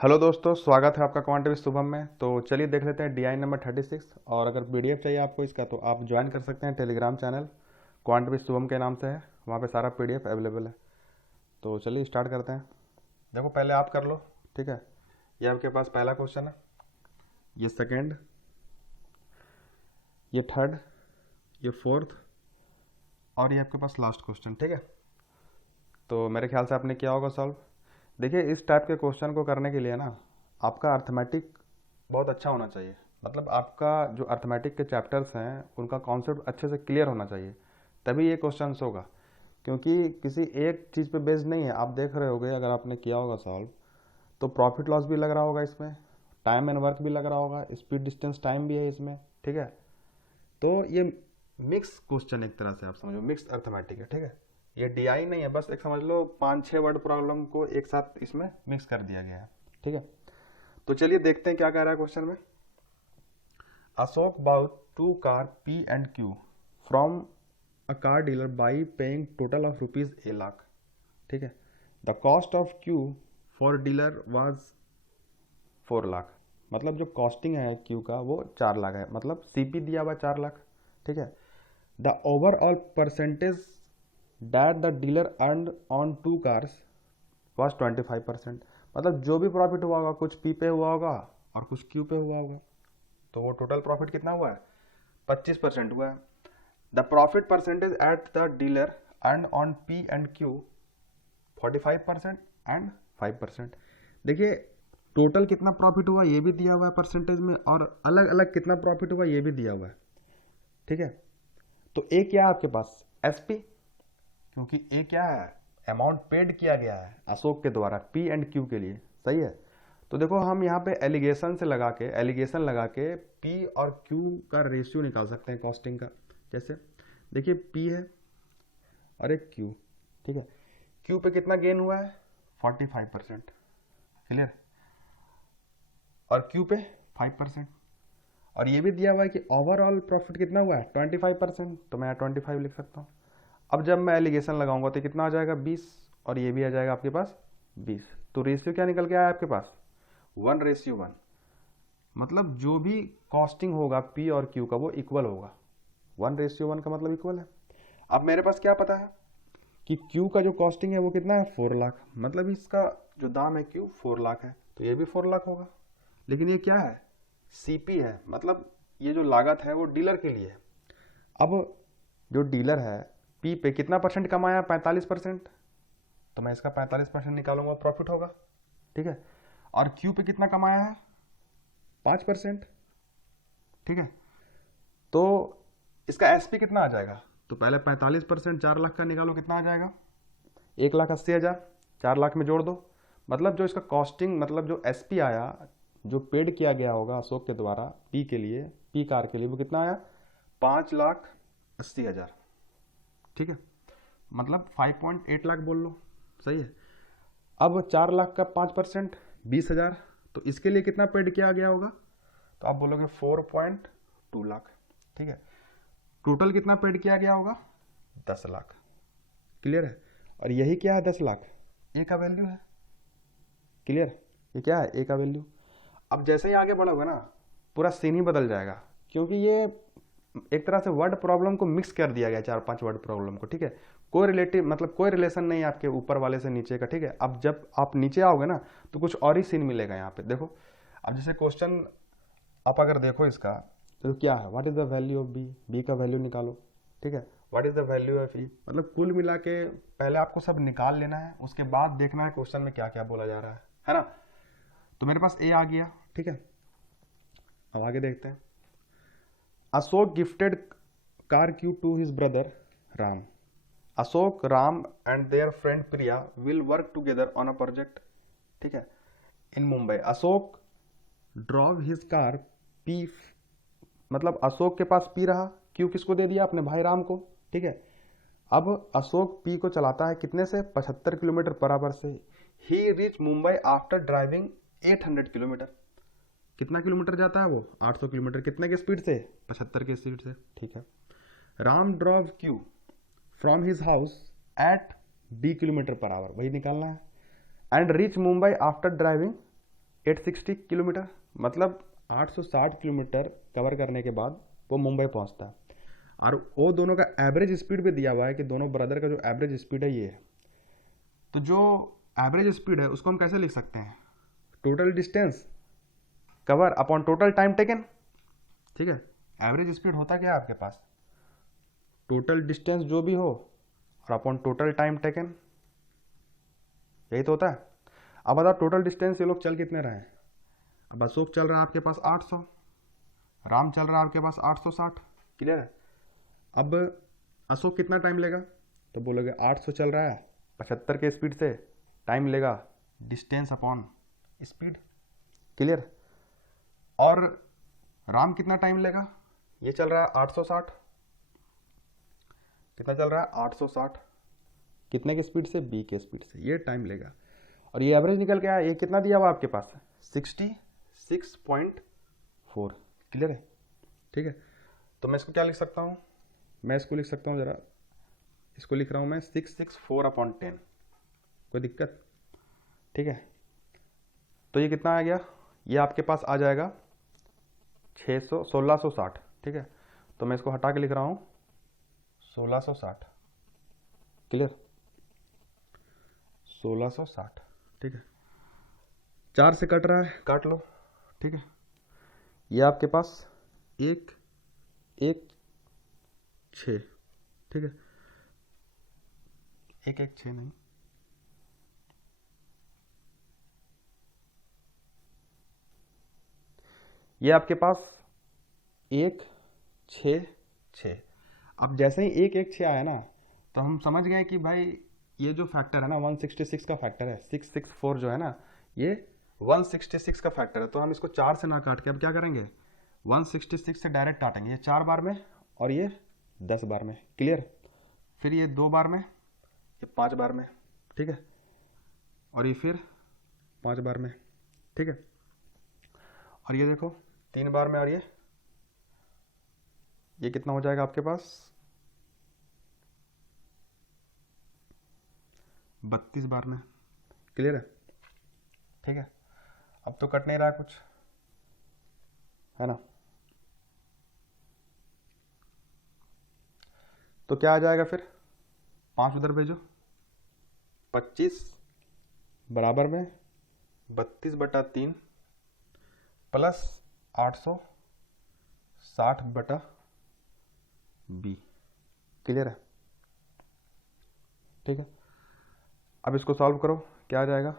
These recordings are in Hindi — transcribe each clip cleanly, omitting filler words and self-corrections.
हेलो दोस्तों, स्वागत है आपका क्वांट विद शुभम में। तो चलिए देख लेते हैं DI नंबर 36। और अगर PDF चाहिए आपको इसका तो आप ज्वाइन कर सकते हैं Telegram channel, quant with Shubham के नाम से है। वहाँ पे सारा PDF अवेलेबल है। तो चलिए स्टार्ट करते हैं। देखो, पहले आप कर लो, ठीक है। ये आपके पास पहला क्वेश्चन है, ये सेकेंड, ये थर्ड, ये फोर्थ और ये आपके पास लास्ट क्वेश्चन, ठीक है। तो मेरे ख्याल से आपने किया होगा सॉल्व। देखिए, इस टाइप के क्वेश्चन को करने के लिए ना आपका अर्थमेटिक बहुत अच्छा होना चाहिए। मतलब आपका जो अर्थमेटिक के चैप्टर्स हैं उनका कॉन्सेप्ट अच्छे से क्लियर होना चाहिए, तभी ये क्वेश्चन होगा। क्योंकि किसी एक चीज़ पे बेस्ड नहीं है। आप देख रहे होगे, अगर आपने किया होगा सॉल्व, तो प्रॉफिट लॉस भी लग रहा होगा इसमें, टाइम एंड वर्क भी लग रहा होगा, स्पीड डिस्टेंस टाइम भी है इसमें, ठीक है। तो ये मिक्स क्वेश्चन एक तरह से आप समझो, मिक्स अर्थमेटिक है, ठीक है। ये DI नहीं है, बस एक समझ लो 5-6 वर्ड प्रॉब्लम को एक साथ इसमें मिक्स कर दिया गया है, ठीक है। तो चलिए देखते हैं क्या कह रहा है क्वेश्चन में। Ashok bought two car P and Q from a car dealer by paying total of rupees a lakh, ठीक है। The cost of Q for dealer was 4 lakh. मतलब जो कॉस्टिंग है Q का वो 4 लाख है, मतलब CP दिया हुआ 4 लाख, ठीक है। The overall percentage that the dealer earned on two cars was 25%। मतलब जो भी प्रॉफिट हुआ होगा, कुछ P पे हुआ होगा और कुछ Q पे हुआ होगा, तो वो टोटल प्रॉफिट कितना हुआ है? 25% हुआ है। The profit percentage at the dealer earn on P and Q 45% and 5%। देखिए, टोटल कितना प्रॉफिट हुआ ये भी दिया हुआ है परसेंटेज में, और अलग अलग कितना प्रॉफिट हुआ ये भी दिया हुआ है, ठीक है। तो ए क्या है आपके पास? SP, क्योंकि ए क्या है? अमाउंट पेड किया गया है अशोक के द्वारा P एंड Q के लिए, सही है। तो देखो, हम यहाँ पे एलिगेशन लगा के P और Q का रेशियो निकाल सकते हैं कॉस्टिंग का। जैसे देखिए, P है और एक Q, ठीक है। Q पे कितना गेन हुआ है? 45%, क्लियर। और Q पे 5%। और ये भी दिया हुआ है कि ओवरऑल प्रॉफिट कितना हुआ है? 25%, तो मैं 25 लिख सकता हूँ। अब जब मैं एलिगेशन लगाऊंगा तो कितना आ जाएगा? 20, और ये भी आ जाएगा आपके पास 20। तो रेशियो क्या निकल के आया आपके पास? 1:1। मतलब जो भी कॉस्टिंग होगा P और Q का वो इक्वल होगा। 1:1 का मतलब इक्वल है। अब मेरे पास क्या पता है कि Q का जो कॉस्टिंग है वो कितना है? 4 लाख। मतलब इसका जो दाम है Q 4 लाख है, तो ये भी 4 लाख होगा। लेकिन ये क्या है? CP है, मतलब ये जो लागत है वो डीलर के लिए है। अब जो डीलर है P पे कितना परसेंट कमाया? 45%। तो मैं इसका 45% निकालूंगा, प्रॉफिट होगा, ठीक है। और Q पे कितना कमाया है? 5%, ठीक है। तो इसका SP कितना आ जाएगा? तो पहले 45% 4 लाख का निकालो, कितना आ जाएगा? 1,80,000। 4 लाख में जोड़ दो। मतलब जो इसका कॉस्टिंग, मतलब जो SP आया, जो पेड किया गया होगा अशोक के द्वारा P के लिए, P कार के लिए, वो कितना आया? 5,80,000, ठीक है। मतलब 5.8 लाख बोल लो, सही है। अब 4 लाख का 5% 20,000, तो इसके लिए कितना पेड किया गया होगा? तो आप बोलोगे 4.2 लाख, ठीक है। टोटल कितना पेड किया गया होगा? 10 लाख, क्लियर है। और यही क्या है? 10 लाख ए का वैल्यू है, क्लियर। ये क्या है? ए का वैल्यू। अब जैसे ही आगे बढ़ोगे ना, पूरा सीन ही बदल जाएगा, क्योंकि ये एक तरह से वर्ड प्रॉब्लम को मिक्स कर दिया गया, 4-5 वर्ड प्रॉब्लम को, ठीक है। कोई रिलेटिव, मतलब कोई रिलेशन नहीं है आपके ऊपर वाले से नीचे का, ठीक है। अब जब आप नीचे आओगे ना तो कुछ और ही सीन मिलेगा यहाँ पे। देखो, अब जैसे क्वेश्चन आप अगर देखो इसका, तो क्या है? What is the value of B का वैल्यू निकालो, ठीक है। What is the value of E, मतलब कुल मिला के पहले आपको सब निकाल लेना है, उसके बाद देखना है क्वेश्चन में क्या क्या बोला जा रहा है ना। तो मेरे पास ए आ गया, ठीक है। अब आगे देखते हैं। Ashok gifted car Q to his brother Ram. Ashok, Ram and their friend Priya will work together on a project, ठीक है, in Mumbai. Ashok drove his car P, मतलब अशोक के पास P रहा, Q किसको दे दिया? अपने भाई राम को, ठीक है। अब अशोक P को चलाता है कितने से? 75 किलोमीटर पर आवर से। He reach Mumbai after driving 800 kilometre. कितना किलोमीटर जाता है वो? 800 किलोमीटर। कितने की स्पीड से? 75 की स्पीड से, ठीक है। Ram drove Q from his house at D kilometre per hour, वही निकालना है। And reach Mumbai after driving 860 kilometre, मतलब 860 किलोमीटर कवर करने के बाद वो मुंबई पहुंचता है। और वो दोनों का एवरेज स्पीड भी दिया हुआ है कि दोनों ब्रदर का जो एवरेज स्पीड है ये है। तो जो एवरेज स्पीड है उसको हम कैसे लिख सकते हैं, total distance cover upon total time taken. ठीक है, एवरेज स्पीड होता क्या है आपके पास, टोटल डिस्टेंस जो भी हो और अपॉन टोटल टाइम टेकन, यही तो होता है। अब बताओ टोटल डिस्टेंस ये लोग चल कितने रहे हैं। अब अशोक चल रहा है आपके पास 800, राम चल रहा है आपके पास 860, क्लियर है। अब अशोक कितना टाइम लेगा, तो बोलोगे 800 चल रहा है 75 के स्पीड से, टाइम लेगा डिस्टेंस अपॉन स्पीड, क्लियर। और राम कितना टाइम लेगा, ये चल रहा है 860, कितना चल रहा है 860, कितने की स्पीड से, बी के स्पीड से, ये टाइम लेगा। और ये एवरेज निकल के आया, ये कितना दिया हुआ आपके पास 66.4, क्लियर है। ठीक है, तो मैं इसको क्या लिख सकता हूँ, मैं इसको लिख सकता हूँ जरा, इसको लिख रहा हूँ मैं 664/10, कोई दिक्कत। ठीक है, तो ये कितना आ गया, ये आपके पास आ जाएगा 1660। ठीक है, तो मैं इसको हटा के लिख रहा हूँ 1660, क्लियर, 1660। ठीक है, 4 से कट रहा है, काट लो। ठीक है, ये आपके पास 116, ठीक है, 116 नहीं, ये आपके पास 166। अब जैसे ही 116 आया ना, तो हम समझ गए कि भाई ये जो फैक्टर है ना 166 का फैक्टर है, 664 जो है ना ये 166 का फैक्टर है। तो हम इसको 4 से ना काट के अब क्या करेंगे, 166 से डायरेक्ट काटेंगे, ये 4 बार में और ये 10 बार में, क्लियर। फिर ये 2 बार में, ये 5 बार में, ठीक है, और ये फिर 5 बार में, ठीक है, और ये देखो 3 बार में, और ये कितना हो जाएगा आपके पास 32 बार में, क्लियर है। ठीक है, अब तो कट नहीं रहा कुछ, है ना। तो क्या आ जाएगा फिर, 5 उधर भेजो, 25 बराबर में 32/3 प्लस 860/B, क्लियर है। ठीक है, अब इसको सॉल्व करो, क्या आ जाएगा,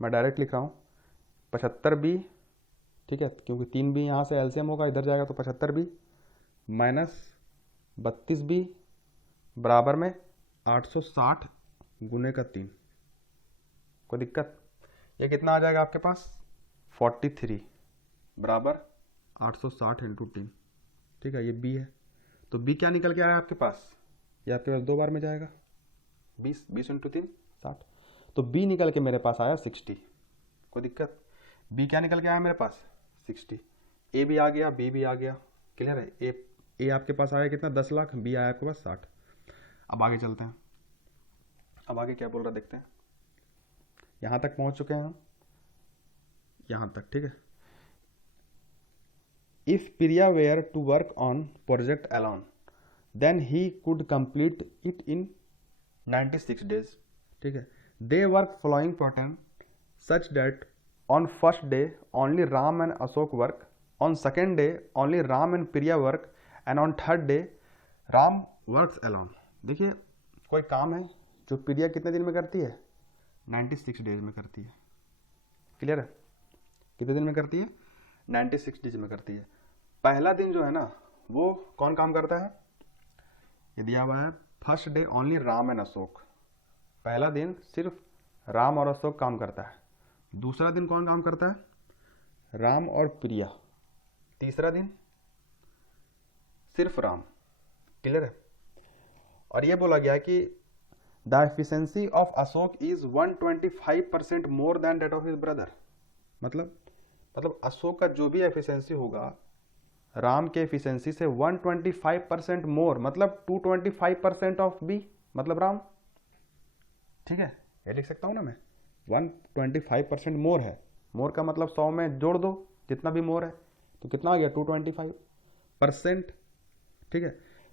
मैं डायरेक्ट लिख रहा हूँ 75B, ठीक है, क्योंकि 3B यहाँ से एलसीएम होगा, इधर जाएगा तो 75B माइनस 32B बराबर में 860 गुने का 3, कोई दिक्कत। ये कितना आ जाएगा आपके पास 43 बराबर 860 इंटू 3, ठीक है, ये B है। तो B क्या निकल के आया आपके पास, ये आपके पास 2 बार में जाएगा, 20 इंटू 3 60, तो B निकल के मेरे पास आया 60, कोई दिक्कत। B क्या निकल के आया मेरे पास 60, A भी आ गया, B भी आ गया, क्लियर है। A आपके पास आया कितना 10 लाख, B आया आपके पास 60। अब आगे चलते हैं, अब आगे क्या बोल रहा देखते हैं। यहाँ तक पहुँच चुके हैं हम, यहाँ तक, ठीक है। If Priya were to work on project alone, then he could complete it in 96 days, ठीक है। They work following pattern such that on first day only Ram and Ashok work, on second day only Ram and Priya work, and on third day Ram works alone। देखिए कोई काम है जो प्रिया कितने दिन में करती है, 96 डेज में करती है, क्लियर है। कितने दिन में करती है, 96 डेज में करती है। पहला दिन जो है ना वो कौन काम करता है, ये दिया हुआ है first day only Ram and Ashok, पहला दिन सिर्फ राम और अशोक काम करता है। दूसरा दिन कौन काम करता है, राम और प्रिया। तीसरा दिन सिर्फ राम, क्लियर है। और ये बोला गया कि the efficiency of Ashok is 125% more than that of his brother. मतलब अशोक का जो भी एफिशिएंसी होगा राम के एफिशिएंसी से 125% मोर, मतलब 225% ऑफ बी, मतलब राम, ठीक है, ये लिख सकता हूँ ना मैं, 125% मोर है मोर का मतलब 100 में जोड़ दो जितना भी मोर है, तो कितना आ गया 225%। ठीक है,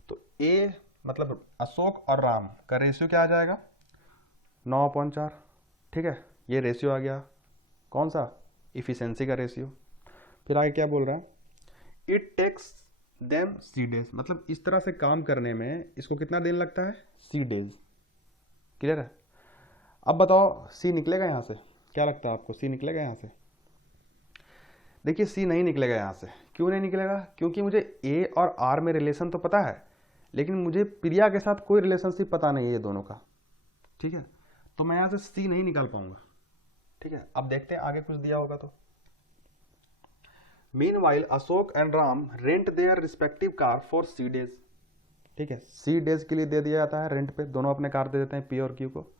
तो ए मतलब अशोक और राम का रेशियो क्या आ जाएगा 9/4। ठीक है, ये रेशियो आ गया कौन सा, इफिशिएंसी का रेशियो। फिर आगे क्या बोल रहा है, it takes them C days, मतलब इस तरह से काम करने में इसको कितना दिन लगता है, सी डेज। क्लियर है। अब बताओ सी निकलेगा यहाँ से, क्या लगता है आपको सी निकलेगा यहाँ से? देखिए सी नहीं निकलेगा यहाँ से। क्यों नहीं निकलेगा? क्योंकि मुझे ए और आर में रिलेशन तो पता है, लेकिन मुझे प्रिया के साथ कोई रिलेशनशिप पता नहीं है ये दोनों का। ठीक है, तो मैं यहाँ से सी नहीं निकाल पाऊंगा। ठीक है, अब देखते हैं आगे कुछ दिया होगा तो। Meanwhile Ashok and Ram rent their respective car for C days. ठीक है, सी डेज के लिए दे दिया जाता है रेंट पे, दोनों अपने कार दे देते हैं पी और क्यू को।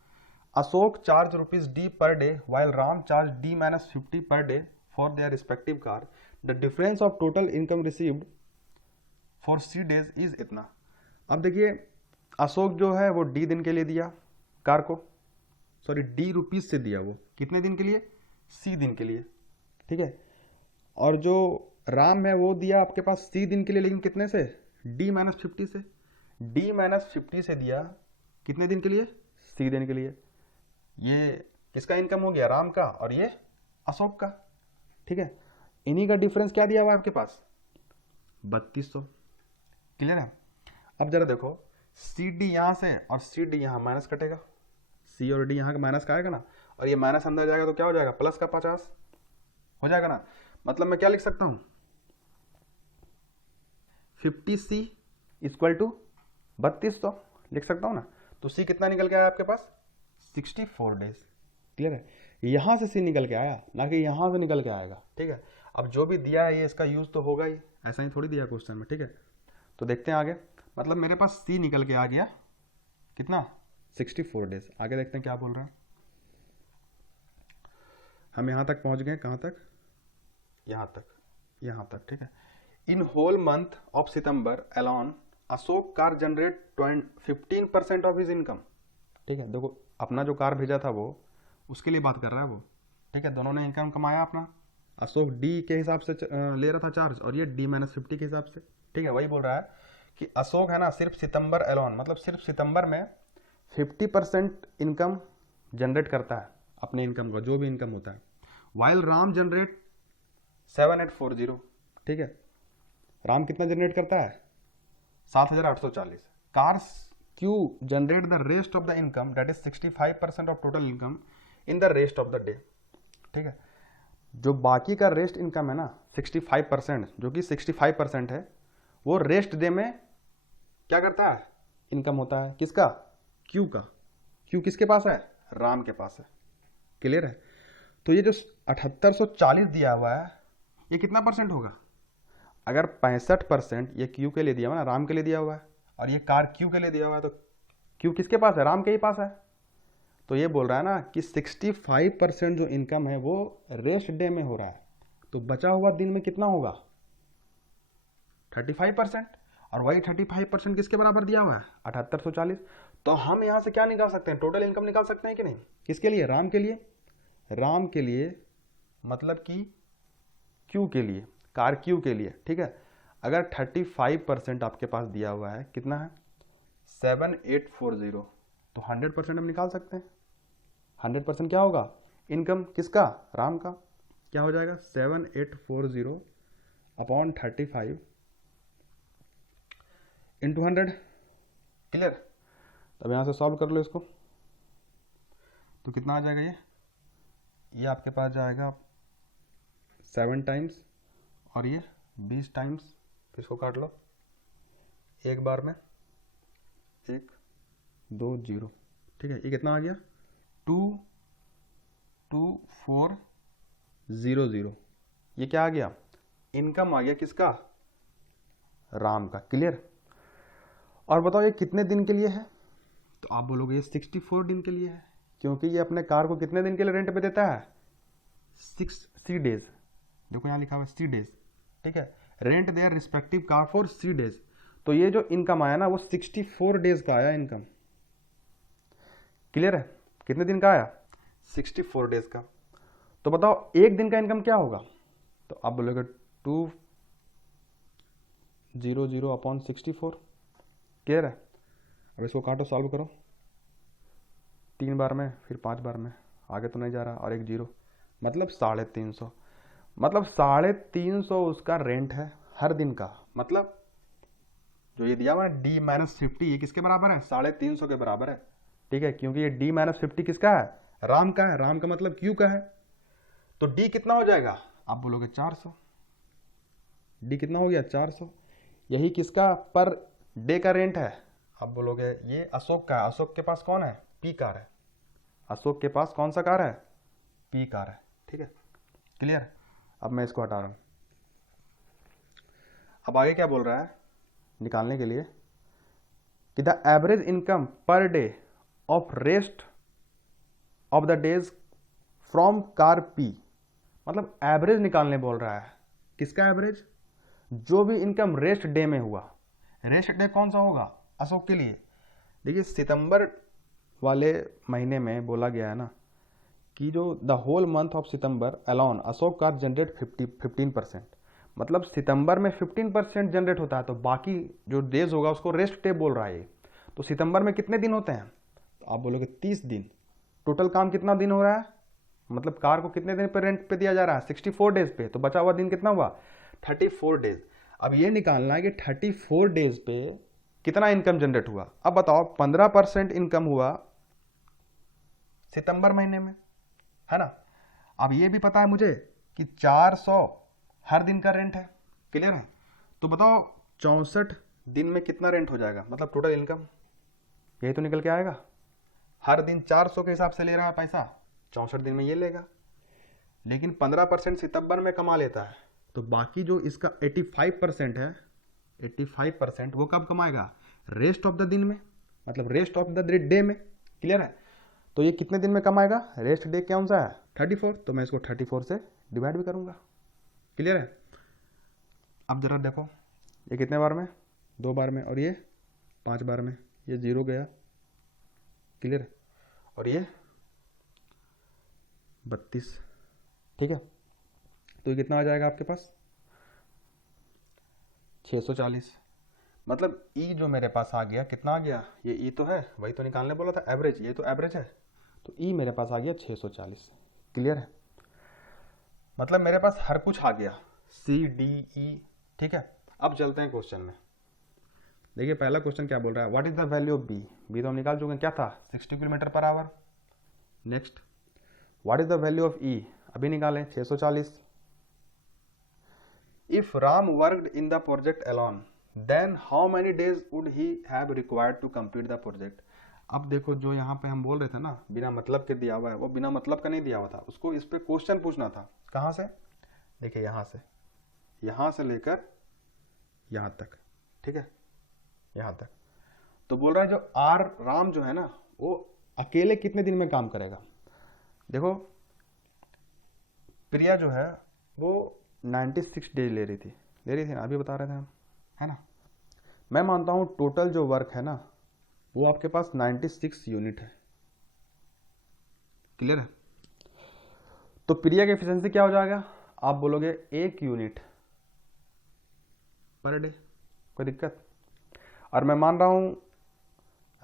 Ashok charge ₹D per day while Ram charge D-50 per day for their respective car. The difference of total income received for C days is इतना। अब देखिए अशोक जो है वो D दिन के लिए दिया कार को, सॉरी D रुपीज से दिया, वो कितने दिन के लिए, C दिन के लिए। ठीक है, और जो राम है वो दिया आपके पास C दिन के लिए, लेकिन कितने से, D-50 से। D-50 से दिया कितने दिन के लिए, C दिन के लिए। ये किसका इनकम हो गया, राम का, और ये अशोक का। ठीक है, इन्हीं का डिफरेंस क्या दिया हुआ आपके पास 3200। क्लियर है। अब जरा देखो सी डी यहां से और सी डी यहां माइनस कटेगा, सी और डी यहां का माइनस का आएगा ना, और ये माइनस अंदर जाएगा तो क्या हो जाएगा प्लस का 50 हो जाएगा ना। मतलब मैं क्या लिख सकता हूं 50C इक्वल टू 3200 लिख सकता हूं ना। तो सी कितना निकल के आया आपके पास 64 डेज। क्लियर है, यहां से सी निकल के आया ना कि यहां से निकल के आएगा। ठीक है, अब जो भी दिया है ये इसका यूज तो होगा ही, ऐसा ही थोड़ी दिया क्वेश्चन में। ठीक है, तो देखते हैं आगे। मतलब मेरे पास सी निकल के आ गया कितना 64 डेज। आगे देखते हैं क्या बोल रहा है। हम यहां तक पहुंच गए, कहां तक, यहां तक, यहां तक। ठीक है, in whole month of September alone Ashok car generate 15% of his income. ठीक है, देखो अपना जो कार भेजा था वो उसके लिए बात कर रहा है वो। ठीक है, दोनों ने इनकम कमाया अपना, अशोक डी के हिसाब से ले रहा था चार्ज और ये D-50 के हिसाब से। ठीक है, वही बोल रहा है कि अशोक है ना सिर्फ सितंबर अलोन, मतलब सिर्फ सितंबर में 50% इनकम जनरेट करता है अपने इनकम का, जो भी इनकम होता है। While Ram generate 7840। ठीक है, राम कितना जनरेट करता है 7840। Cars Q generate the rest of the income that is 65% of total income in the rest of the day. ठीक है, जो बाकी का रेस्ट इनकम है ना 65%, जो कि 65% है, वो रेस्ट डे में क्या करता है इनकम होता है, किसका, क्यू का। क्यू किसके पास है, राम के पास है। क्लियर है। तो ये जो 7840 दिया हुआ है ये कितना परसेंट होगा, अगर 65% ये क्यू के लिए दिया हुआ ना, राम के लिए दिया हुआ है, और ये कार क्यू के लिए दिया हुआ है, तो क्यू किसके पास है, राम के ही पास है। तो ये बोल रहा है ना कि 65% जो इनकम है वो रेस्ट डे में हो रहा है, तो बचा हुआ दिन में कितना होगा 35%, और वही 35% किसके बराबर दिया हुआ है 7840। तो हम यहां से क्या निकाल सकते हैं, टोटल इनकम निकाल सकते हैं कि नहीं, किसके लिए, राम के लिए। राम के लिए मतलब कि क्यू के लिए, कार क्यू के लिए। ठीक है, अगर 35% आपके पास दिया हुआ है, कितना है 7840, तो 100% हम निकाल सकते हैं। 100% क्या होगा इनकम किसका, राम का। क्या हो जाएगा 7840 अपॉन 35 इंटू 100। क्लियर। तब यहां से सॉल्व कर लो इसको, तो कितना आ जाएगा ये आपके पास जाएगा 7 टाइम्स और ये 20 टाइम्स। इसको काट लो एक बार में, 1 2 0। ठीक है, ये कितना आ गया 22400। ये क्या आ गया, इनकम आ गया किसका, राम का। क्लियर। और बताओ ये कितने दिन के लिए है, तो आप बोलोगे ये 64 दिन के लिए है, क्योंकि ये अपने कार को कितने दिन के लिए रेंट पे देता है 6 डेज। देखो यहाँ लिखा हुआ है C डेज। ठीक है, rent their respective car for C days. तो ये जो इनकम आया ना वो 64 डेज का आया इनकम। क्लियर है, कितने दिन का आया 64 डेज का। तो बताओ एक दिन का इनकम क्या होगा, तो आप बोलोगे 200/64। क्लियर है। अब इसको काटो, सॉल्व करो, 3 बार में फिर 5 बार में, आगे तो नहीं जा रहा, और एक जीरो, मतलब 350। मतलब 350 उसका रेंट है हर दिन का। मतलब जो ये दिया हुआ है D-50, ये किसके बराबर है, 350 के बराबर है। ठीक है, क्योंकि ये D-50 किसका है, राम का है। राम का मतलब Q का है। तो D कितना हो जाएगा, आप बोलोगे 400। D कितना हो गया, 400। यही किसका पर डे का रेंट है, आप बोलोगे ये अशोक का है। अशोक के पास कौन है, P कार है। अशोक के पास कौन सा कार है, P कार है। ठीक है, क्लियर। अब मैं इसको हटा रहा हूं। अब आगे क्या बोल रहा है निकालने के लिए कि the average income per day of rest of the days from car P। मतलब एवरेज निकालने बोल रहा है। किसका एवरेज, जो भी इनकम रेस्ट डे में हुआ। रेस्ट डे कौन सा होगा, अशोक के लिए। देखिए सितंबर वाले महीने में बोला गया है ना कि जो the whole month of September alone Ashok car generate 15%। मतलब सितंबर में 15% जनरेट होता है, तो बाकी जो डेज होगा उसको रेस्ट डे बोल रहा है ये। तो सितंबर में कितने दिन होते हैं, तो आप बोलोगे 30 दिन। टोटल काम कितना दिन हो रहा है, मतलब कार को कितने दिन पे रेंट पे दिया जा रहा है, 64 डेज पे। तो बचा हुआ दिन कितना हुआ, 34 डेज। अब ये निकालना है कि 34 डेज पे कितना इनकम जनरेट हुआ। अब बताओ 15% इनकम हुआ सितंबर महीने में, है ना। अब ये भी पता है मुझे कि 400 हर दिन का रेंट है। क्लियर है। तो बताओ 64 दिन में कितना रेंट हो जाएगा, मतलब टोटल इनकम यही तो निकल के आएगा। हर दिन 400 के हिसाब से ले रहा है पैसा, 64 दिन में ये लेगा। लेकिन 15% सितंबर में कमा लेता है, तो बाकी जो इसका 85% है, 85% वो कब कमाएगा, रेस्ट ऑफ द दिन में, मतलब रेस्ट ऑफ द डे में। क्लियर है। तो ये कितने दिन में कमाएगा, रेस्ट डे कौन सा है, 34। तो मैं इसको 34 से डिवाइड भी करूंगा। क्लियर है। अब जरा देखो ये कितने बार में, 2 बार में, और ये 5 बार में, ये 0 गया। क्लियर है। और ये 32। ठीक है। तो ये कितना आ जाएगा आपके पास, 640। मतलब ई जो मेरे पास आ गया, कितना आ गया, ये ई तो है, वही तो निकालने बोला था एवरेज, ये तो एवरेज है। तो ई मेरे पास आ गया 640। क्लियर है। मतलब मेरे पास हर कुछ आ गया, सी डी ई। ठीक है। अब चलते हैं क्वेश्चन में। देखिए पहला क्वेश्चन क्या बोल रहा है, what is the value of B. B तो हम निकाल चुके हैं, क्या था, 60 kilometre per hour. Next, what is the value of E, अभी निकालें, 640। If Ram worked in the project alone then how many days would he have required to complete the project. अब देखो जो यहाँ पे हम बोल रहे थे ना बिना मतलब के दिया हुआ है, वो बिना मतलब का नहीं दिया हुआ था, उसको इस पे क्वेश्चन पूछना था। कहाँ से, देखिए यहाँ से लेकर यहाँ तक। ठीक है, यहाँ तक। तो बोल रहा है जो आर राम जो है ना वो अकेले कितने दिन में काम करेगा। देखो प्रिया जो है वो 96 डेज ले रही थी ना, अभी बता रहे थे हम, है ना। मैं मानता हूँ टोटल जो वर्क है ना वो आपके पास 96 यूनिट है। क्लियर है। तो प्रिया की एफिशिएंसी क्या हो जाएगा, आप बोलोगे 1 यूनिट पर डे, कोई दिक्कत। और मैं मान रहा हूं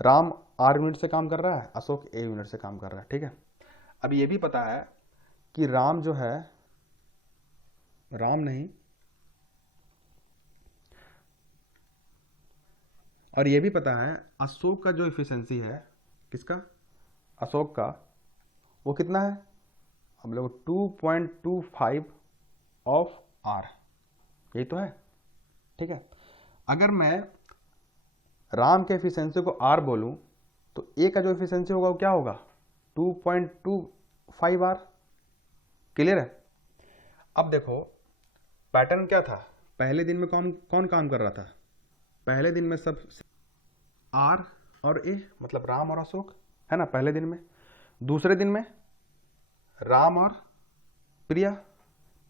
राम R यूनिट से काम कर रहा है, अशोक A यूनिट से काम कर रहा है। ठीक है। अब ये भी पता है कि राम जो है, राम नहीं, और ये भी पता है अशोक का जो एफिशिएंसी है, किसका, अशोक का, वो कितना है, हम लोग 2.25 ऑफ R, यही तो है। ठीक है। अगर मैं राम के एफिशिएंसी को R बोलूं तो A का जो एफिशिएंसी होगा वो क्या होगा, 2.25 R। क्लियर है। अब देखो पैटर्न क्या था, पहले दिन में कौन काम कर रहा था, पहले दिन में सब R और A, मतलब राम और अशोक, है ना, पहले दिन में। दूसरे दिन में राम और प्रिया,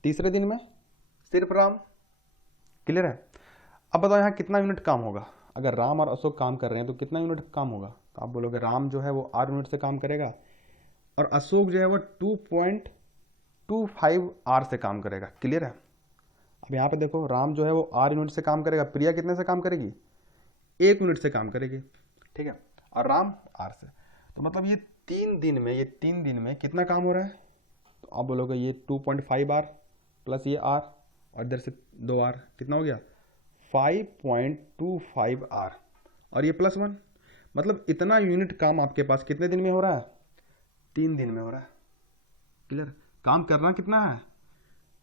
तीसरे दिन में सिर्फ राम। क्लियर है। अब बताओ यहाँ कितना यूनिट काम होगा, अगर राम और अशोक काम कर रहे हैं तो कितना यूनिट काम होगा। तो आप बोलोगे राम जो है वो R यूनिट से काम करेगा और अशोक जो है वो 0.25 R से काम करेगा। क्लियर है? अब यहाँ पे देखो, राम जो है वो R यूनिट से काम करेगा, प्रिया कितने से काम करेगी? 1 यूनिट से काम करेगी। ठीक है, और राम R से। तो मतलब ये 3 दिन में कितना काम हो रहा है? तो आप बोलोगे ये 2.5 R प्लस ये R और इधर से 2R, कितना हो गया? 5.25 R और ये +1, मतलब इतना यूनिट काम आपके पास कितने दिन में हो रहा है? 3 दिन में हो रहा है। क्लियर? काम करना कितना है?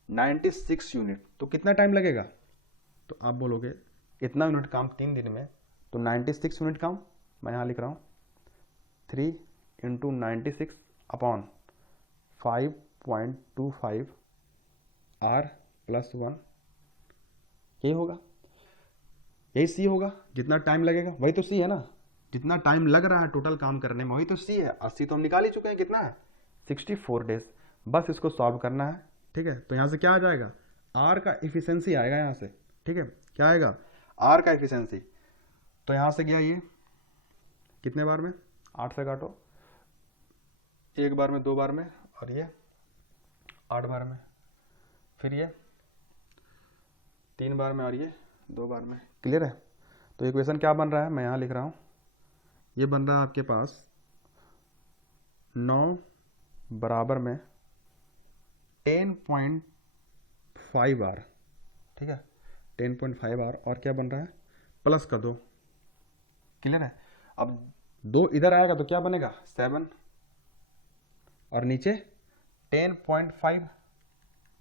96 यूनिट। तो कितना टाइम लगेगा? तो आप बोलोगे इतना यूनिट काम 3 दिन में, तो 96 यूनिट काम मैं यहाँ लिख रहा हूँ 3 × 96 अपॉन 5.25 R + 1, यही होगा, यही सी होगा। जितना टाइम लगेगा वही तो सी है ना, जितना टाइम लग रहा है टोटल काम करने में वही तो सी है। 80 तो हम निकाल ही चुके हैं, कितना है? 64 डेज। बस इसको सॉल्व करना है। ठीक है, तो यहाँ से क्या आ जाएगा? R का एफिशिएंसी आएगा यहाँ से। ठीक है, क्या आएगा? R का एफिशिएंसी। तो यहाँ से गया ये कितने बार में? 8 से काटो, 1 बार में, 2 बार में, और ये 8 बार में, फिर ये 3 बार में, और ये 2 बार में। क्लियर है? तो इक्वेशन क्या बन रहा है? मैं यहाँ लिख रहा हूँ, ये बन रहा है आपके पास 9 बराबर में 10.5 R। ठीक है, 10.5 R, और क्या बन रहा है? प्लस का 2। क्लियर है? अब 2 इधर आएगा तो क्या बनेगा? 7, और नीचे 10.5,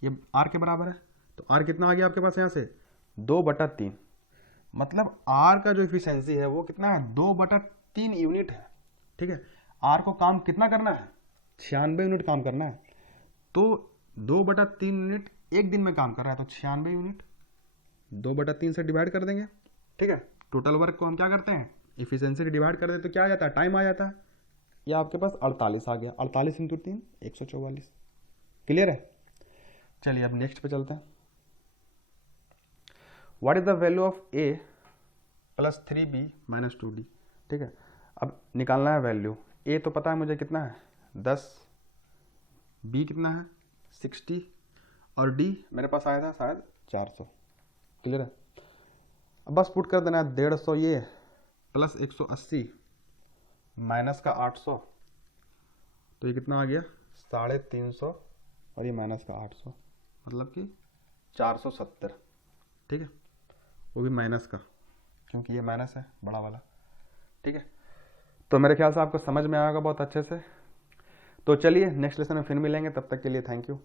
ये R के बराबर है। तो R कितना आ गया आपके पास यहाँ से? 2/3। मतलब R का जो एफिशिएंसी है वो कितना है? 2/3 यूनिट है। ठीक है, R को काम कितना करना है? 96 यूनिट काम करना है। तो 2/3 यूनिट एक दिन में काम कर रहा है, तो 96 यूनिट 2/3 से डिवाइड कर देंगे। ठीक है, टोटल वर्क को हम क्या करते हैं? एफिशिएंसी डिवाइड कर दें तो क्या आ जाता है? टाइम आ जाता है। ये आपके पास 48 आ गया। 48 × 3 144। क्लियर है? चलिए अब नेक्स्ट पे चलते हैं। What is the value of A + 3B - 2D? ठीक है, अब निकालना है वैल्यू। A तो पता है मुझे कितना है? 10, B कितना है? 60, और D मेरे पास आया था शायद 400। क्लियर है? अब बस पुट कर देना है 150 ये प्लस 180 माइनस का 800, तो ये कितना आ गया? 350, और ये माइनस का 800, मतलब कि 470। ठीक है, वो भी माइनस का, क्योंकि ये माइनस है बड़ा वाला। ठीक है, तो मेरे ख्याल से आपको समझ में आएगा बहुत अच्छे से। तो चलिए नेक्स्ट लेसन में फिर मिलेंगे, तब तक के लिए थैंक यू।